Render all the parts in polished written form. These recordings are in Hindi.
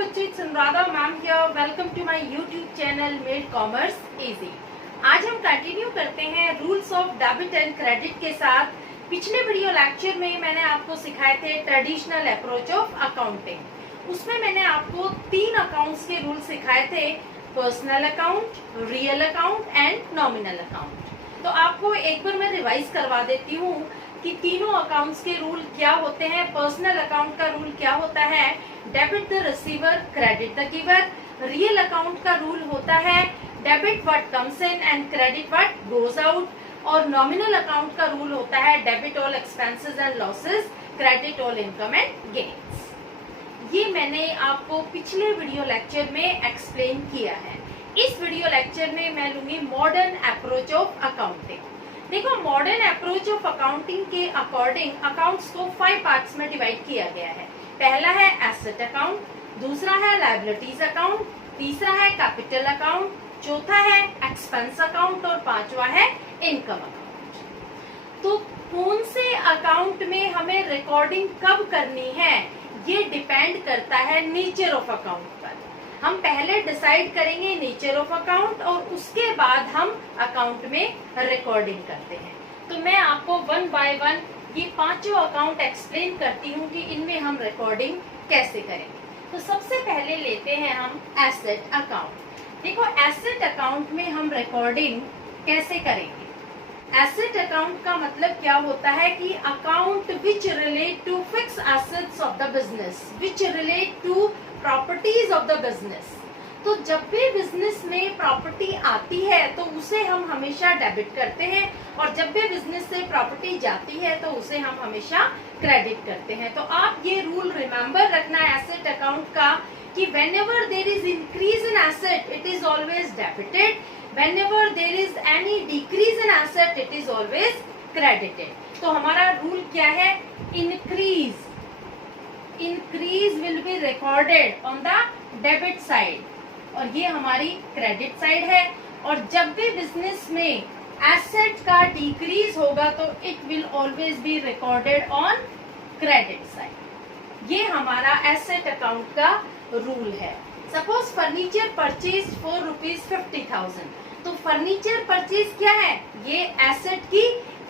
बच्चों, it's Anuradha ma'am here. Welcome to my YouTube channel made commerce easy. आज हम कंटिन्यू करते हैं rules of debit and credit के साथ। पिछले वीडियो लेक्चर में मैंने आपको सिखाए थे ट्रेडिशनल अप्रोच ऑफ अकाउंटिंग। उसमें मैंने आपको 3 अकाउंट्स के रूल सिखाए थे, personal account, real account and nominal account. तो आपको एक बार मैं रिवाइज करवा देती हूँ कि तीनों अकाउंट्स के रूल क्या होते हैं। पर्सनल अकाउंट का रूल क्या होता है, debit the receiver, credit the giver. Real account का रूल होता है debit what comes in and credit what goes out. और नॉमिनल अकाउंट का रूल होता है debit all expenses and losses, credit all income and gains. ये मैंने आपको पिछले वीडियो लेक्चर में एक्सप्लेन किया है। इस वीडियो लेक्चर में मैं लूंगी मॉडर्न अप्रोच ऑफ अकाउंटिंग। देखो, मॉडर्न अप्रोच ऑफ अकाउंटिंग के अकॉर्डिंग अकाउंट्स को 5 पार्ट्स में डिवाइड किया गया है। पहला है एसेट अकाउंट, दूसरा है लायबिलिटीज अकाउंट, तीसरा है कैपिटल अकाउंट, चौथा है एक्सपेंस अकाउंट और पांचवा है इनकम अकाउंट। तो कौन से अकाउंट में हमें रिकॉर्डिंग कब करनी है, ये डिपेंड करता है नेचर ऑफ अकाउंट पर। हम पहले डिसाइड करेंगे नेचर ऑफ अकाउंट और उसके बाद हम अकाउंट में रिकॉर्डिंग करते हैं। तो मैं आपको 1 बाय 1 ये पांचों अकाउंट एक्सप्लेन करती हूँ कि इनमें हम रिकॉर्डिंग कैसे करेंगे। तो सबसे पहले लेते हैं हम एसेट अकाउंट। देखो, एसेट अकाउंट में हम रिकॉर्डिंग कैसे करेंगे। एसेट अकाउंट का मतलब क्या होता है कि account which relate to fix assets of the business, which relate to properties of the business. तो जब भी बिजनेस में प्रॉपर्टी आती है तो उसे हम हमेशा डेबिट करते हैं, और जब भी बिजनेस से प्रॉपर्टी जाती है तो उसे हम हमेशा क्रेडिट करते हैं। तो आप ये रूल रिमेम्बर रखना है एसेट अकाउंट का कि whenever there is increase in asset it is always debited, whenever there is any decrease in asset it is always credited। तो हमारा रूल क्या है, increase will be recorded on the debit side और ये हमारी क्रेडिट साइड है। और जब भी बिजनेस में एसेट का डिक्रीज होगा तो it will always be recorded on credit side. ये हमारा एसेट अकाउंट का रूल है। सपोज फर्नीचर परचेज फॉर ₹50,000, तो फर्नीचर परचेज क्या है, ये एसेट की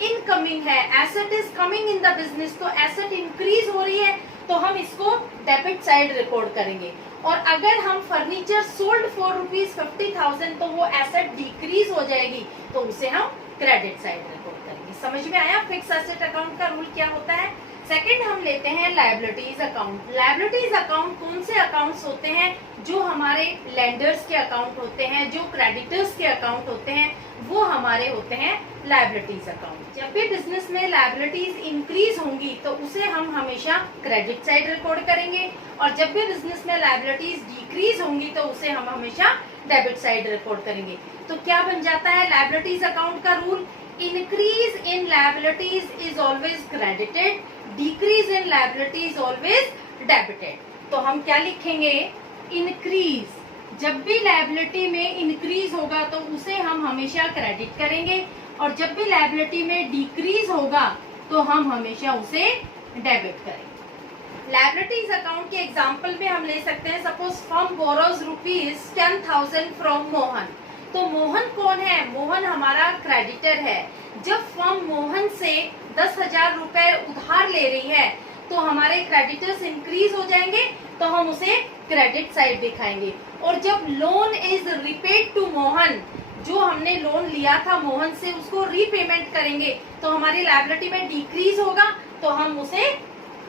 इनकमिंग है। Asset is coming in the business, तो एसेट इंक्रीज हो रही है तो हम इसको डेबिट साइड रिकॉर्ड करेंगे। और अगर हम फर्नीचर सोल्ड फॉर ₹50,000 तो वो एसेट डिक्रीज हो जाएगी तो उसे हम क्रेडिट साइड रिकॉर्ड करेंगे। समझ में आया फिक्स एसेट अकाउंट का रूल क्या होता है। सेकंड हम लेते हैं लायबिलिटीज अकाउंट। लायबिलिटीज अकाउंट कौन से अकाउंट्स होते हैं, जो हमारे लेंडर्स के अकाउंट होते हैं, जो क्रेडिटर्स के अकाउंट होते हैं, वो हमारे होते हैं लायबिलिटीज अकाउंट। जब भी बिजनेस में लायबिलिटीज इंक्रीज होंगी तो उसे हम हमेशा क्रेडिट साइड रिकॉर्ड करेंगे, और जब भी बिजनेस में लायबिलिटीज डिक्रीज होंगी तो उसे हम हमेशा डेबिट साइड रिकॉर्ड करेंगे। तो क्या बन जाता है लायबिलिटीज अकाउंट का rule, increase in liabilities is always credited, decrease in liability is always debited. तो हम क्या लिखेंगे, इंक्रीज, जब भी लायबिलिटी में इंक्रीज होगा तो उसे हम हमेशा क्रेडिट करेंगे, और जब भी लायबिलिटी में डिक्रीज होगा तो हम हमेशा उसे डेबिट करेंगे। लायबिलिटीज अकाउंट के एग्जांपल में हम ले सकते हैं, suppose firm borrows ₹10,000 from Mohan. तो मोहन कौन है, मोहन हमारा क्रेडिटर है। जब फर्म मोहन से 10,000 रुपए उधार ले रही है तो हमारे क्रेडिटर्स इंक्रीज हो जाएंगे तो हम उसे क्रेडिट साइड दिखाएंगे। और जब loan is repaid to Mohan, जो हमने लोन लिया था मोहन से उसको रीपेमेंट करेंगे तो हमारी लायबिलिटी में डिक्रीज होगा तो हम उसे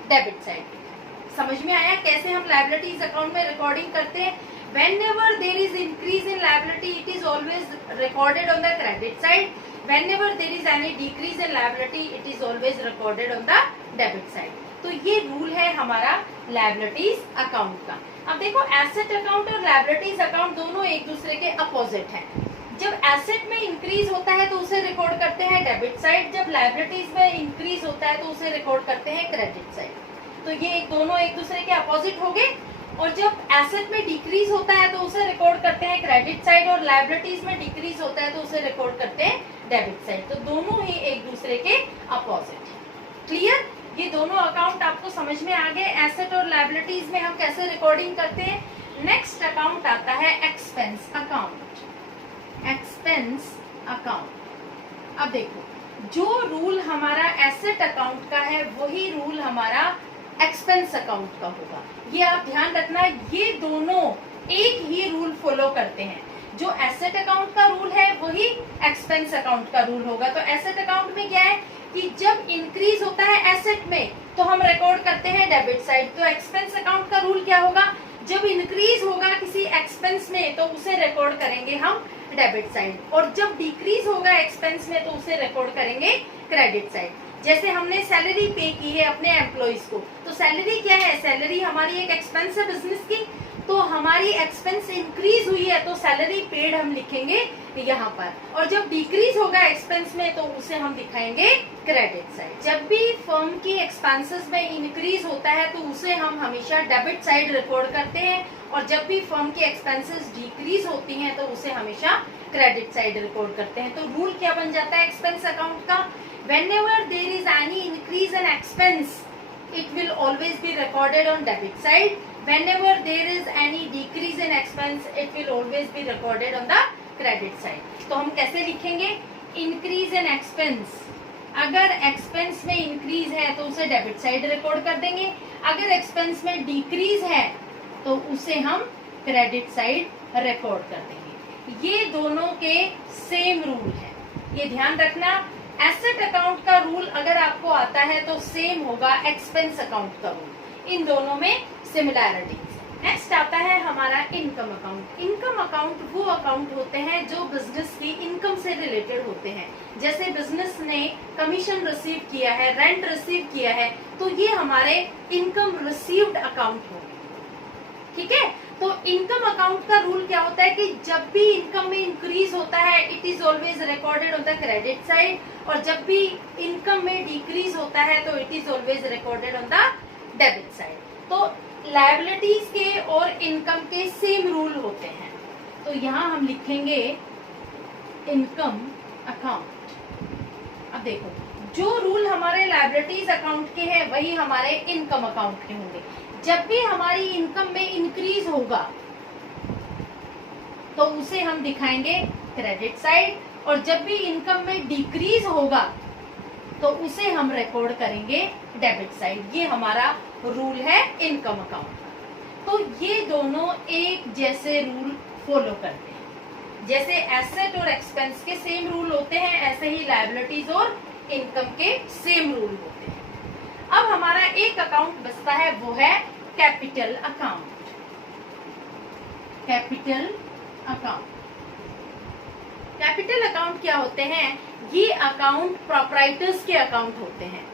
डेबिट साइड दिखाएंगे। समझ में आया कैसे हम लायबिलिटीज अकाउंट में रिकॉर्डिंग करते हैं। Whenever there is increase in liability, it is always recorded on the credit side. Whenever there is any decrease in liability, it is always recorded on the debit side. तो ये रूल है हमारा लायबिलिटीज अकाउंट का। अब देखो, एसेट अकाउंट और लायबिलिटीज अकाउंट दोनों एक दूसरे के अपोजिट हैं। जब एसेट में इंक्रीज होता है तो उसे रिकॉर्ड करते हैं डेबिट साइड, जब लायबिलिटीज में इंक्रीज होता है तो उसे रिकॉर्ड करते हैं क्रेडिट साइड। तो ये दोनों एक दूसरे के अपोजिट हो गए। और जब एसेट में डिक्रीज होता है तो उसे रिकॉर्ड करते हैं क्रेडिट साइड, और लायबिलिटीज में डिक्रीज होता है तो उसे रिकॉर्ड करते हैं डेबिट साइड। तो दोनों ही एक दूसरे के अपोजिट है। क्लियर, ये दोनों अकाउंट आपको समझ में आ गए। एसेट और लायबिलिटीज में हम कैसे रिकॉर्डिंग करते हैं। नेक्स्ट अकाउंट आता है एक्सपेंस अकाउंट। एक्सपेंस अकाउंट, अब देखो जो रूल हमारा एसेट अकाउंट का है वही रूल हमारा एक्सपेंस अकाउंट का होगा। ये आप ध्यान रखना, ये दोनों एक ही रूल फॉलो करते हैं। जो एसेट अकाउंट का रूल है वही एक्सपेंस अकाउंट का रूल होगा। तो एसेट अकाउंट में क्या है कि जब इंक्रीज होता है एसेट में तो हम रिकॉर्ड करते हैं डेबिट साइड। तो एक्सपेंस अकाउंट का रूल क्या होगा, जब इंक्रीज होगा किसी एक्सपेंस में तो उसे रिकॉर्ड करेंगे हम डेबिट साइड, और जब डिक्रीज होगा एक्सपेंस में तो उसे रिकॉर्ड करेंगे क्रेडिट साइड। जैसे हमने सैलरी पे की है अपने एम्प्लॉइज को, तो सैलरी क्या है, सैलरी हमारी एक एक्सपेंस है बिजनेस की, तो हमारी एक्सपेंस इंक्रीज हुई है तो सैलरी पेड हम लिखेंगे यहाँ पर, और जब डिक्रीज होगा एक्सपेंस में तो उसे हम दिखाएंगे क्रेडिट साइड। जब भी फर्म की एक्सपेंसेस में इंक्रीज होता है तो उसे हम हमेशा डेबिट साइड रिकॉर्ड करते हैं, और जब भी फर्म की एक्सपेंसेस डिक्रीज होती हैं तो उसे हमेशा क्रेडिट साइड रिकॉर्ड करते हैं। तो रूल क्या बन जाता है एक्सपेंस अकाउंट का, whenever there is any increase in expense it will always be recorded on debit side, whenever there is any decrease in expense it will always be recorded on the credit side। तो हम कैसे लिखेंगे, increase in expense, अगर एक्सपेंस में इंक्रीज है तो उसे डेबिट साइड रिकॉर्ड कर देंगे, अगर एक्सपेंस में डिक्रीज है तो उसे हम क्रेडिट साइड रिकॉर्ड कर देंगे। ये दोनों के सेम रूल है, ये ध्यान रखना। एसेट अकाउंट का रूल अगर आपको आता है तो सेम होगा एक्सपेंस अकाउंट का रूल, इन दोनों में सिमिलैरिटीज है। नेक्स्ट आता है हमारा इनकम अकाउंट। इनकम अकाउंट वो अकाउंट होते हैं जो बिजनेस की इनकम से रिलेटेड होते हैं। जैसे बिजनेस ने कमीशन रिसीव किया है, रेंट रिसीव किया है, तो ये हमारे इनकम रिसीव्ड अकाउंट होंगे, ठीक है। तो इनकम अकाउंट का रूल क्या होता है कि जब भी इनकम में इंक्रीज होता है it is always recorded on the credit side, और जब भी इनकम में डिक्रीज होता है तो it is always recorded on the debit side. तो लायबिलिटीज के और इनकम के सेम रूल होते हैं, तो यहाँ हम लिखेंगे इनकम अकाउंट। अब देखो जो रूल हमारे लायबिलिटीज अकाउंट के हैं वही हमारे इनकम अकाउंट के होंगे। जब भी हमारी इनकम में इंक्रीज होगा तो उसे हम दिखाएंगे क्रेडिट साइड, और जब भी इनकम में डिक्रीज होगा तो उसे हम रिकॉर्ड करेंगे डेबिट साइड। ये हमारा रूल है इनकम अकाउंट का। तो ये दोनों एक जैसे रूल फॉलो करते हैं। जैसे एसेट और एक्सपेंस के सेम रूल होते हैं, ऐसे ही लायबिलिटीज और इनकम के सेम रूल होते हैं। अब हमारा एक अकाउंट बचता है, वो है capital account. Capital account, capital account क्या होते हैं, ये अकाउंट प्रोप्राइटर्स के अकाउंट होते हैं।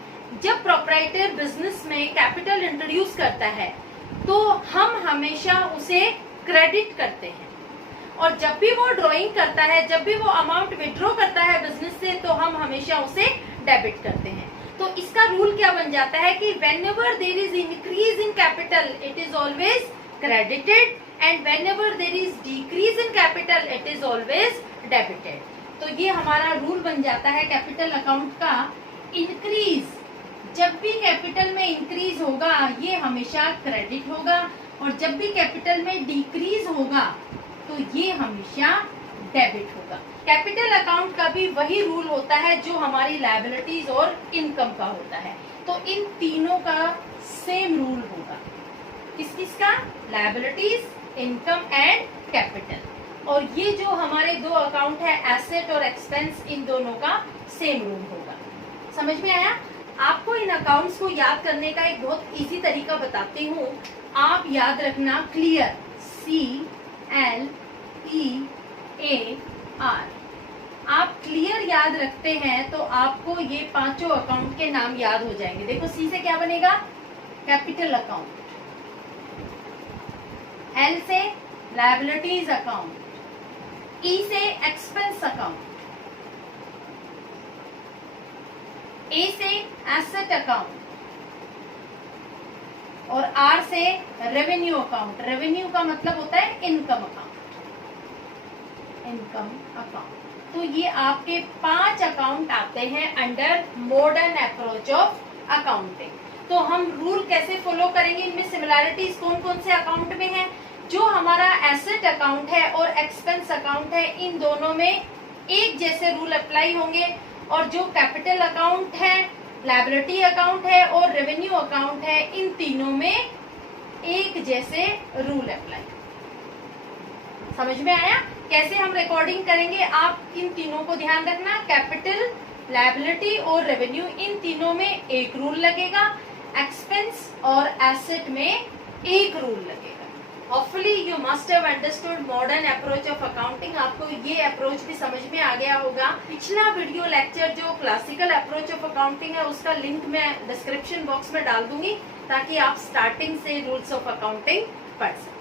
जब प्रोप्राइटर बिजनेस में कैपिटल इंट्रोड्यूस करता है तो हम हमेशा उसे क्रेडिट करते हैं, और जब भी वो ड्रॉइंग करता है, जब भी वो अमाउंट विड्रॉ करता है बिजनेस से, तो हम हमेशा उसे डेबिट करते हैं। तो इसका रूल क्या बन जाता है कि whenever there is increase in capital it is always credited, and whenever there is decrease in capital it is always debited। तो ये हमारा रूल बन जाता है कैपिटल अकाउंट का। इंक्रीज, जब भी कैपिटल में इंक्रीज होगा ये हमेशा क्रेडिट होगा, और जब भी कैपिटल में डिक्रीज होगा तो ये हमेशा डेबिट होगा। कैपिटल अकाउंट का भी वही रूल होता है जो हमारी लायबिलिटीज और इनकम का होता है। तो इन तीनों का सेम रूल होगा, किसका, लायबिलिटीज, इनकम एंड कैपिटल। और ये जो हमारे दो अकाउंट है एसेट और एक्सपेंस, इन दोनों का सेम रूल होगा। समझ में आया? आपको इन अकाउंट्स को याद करने का एक बहुत इजी तरीका बताती हूँ। आप याद रखना क्लियर, CLEAR। आप क्लियर याद रखते हैं तो आपको ये पांचों अकाउंट के नाम याद हो जाएंगे। देखो सी से क्या बनेगा, कैपिटल अकाउंट, एल से लायबिलिटीज अकाउंट, ई से एक्सपेंस अकाउंट, ए से एसेट अकाउंट, और आर से रेवेन्यू अकाउंट। रेवेन्यू का मतलब होता है इनकम अकाउंट, इनकम अकाउंट। तो ये आपके 5 अकाउंट आते हैं under modern approach of accounting. तो हम रूल कैसे फॉलो करेंगे, इनमें सिमिलैरिटीज कौन कौन से अकाउंट में है, जो हमारा एसेट अकाउंट है और एक्सपेंस अकाउंट है, इन दोनों में एक जैसे रूल अप्लाई होंगे, और जो कैपिटल अकाउंट है, लायबिलिटी अकाउंट है और रेवेन्यू अकाउंट है, इन तीनों में एक जैसे रूल अप्लाई। समझ में आया? कैसे हम रिकॉर्डिंग करेंगे, आप इन तीनों को ध्यान रखना। कैपिटल, लायबिलिटी और रेवेन्यू, इन तीनों में एक रूल लगेगा, एक्सपेंस और एसेट में एक रूल लगेगा। Hopefully you must have understood modern approach of accounting। आपको ये अप्रोच भी समझ में आ गया होगा। पिछला वीडियो लेक्चर जो क्लासिकल अप्रोच ऑफ अकाउंटिंग है, उसका लिंक मैं डिस्क्रिप्शन बॉक्स में डाल दूंगी, ताकि आप स्टार्टिंग से रूल्स ऑफ अकाउंटिंग पढ़ सकें।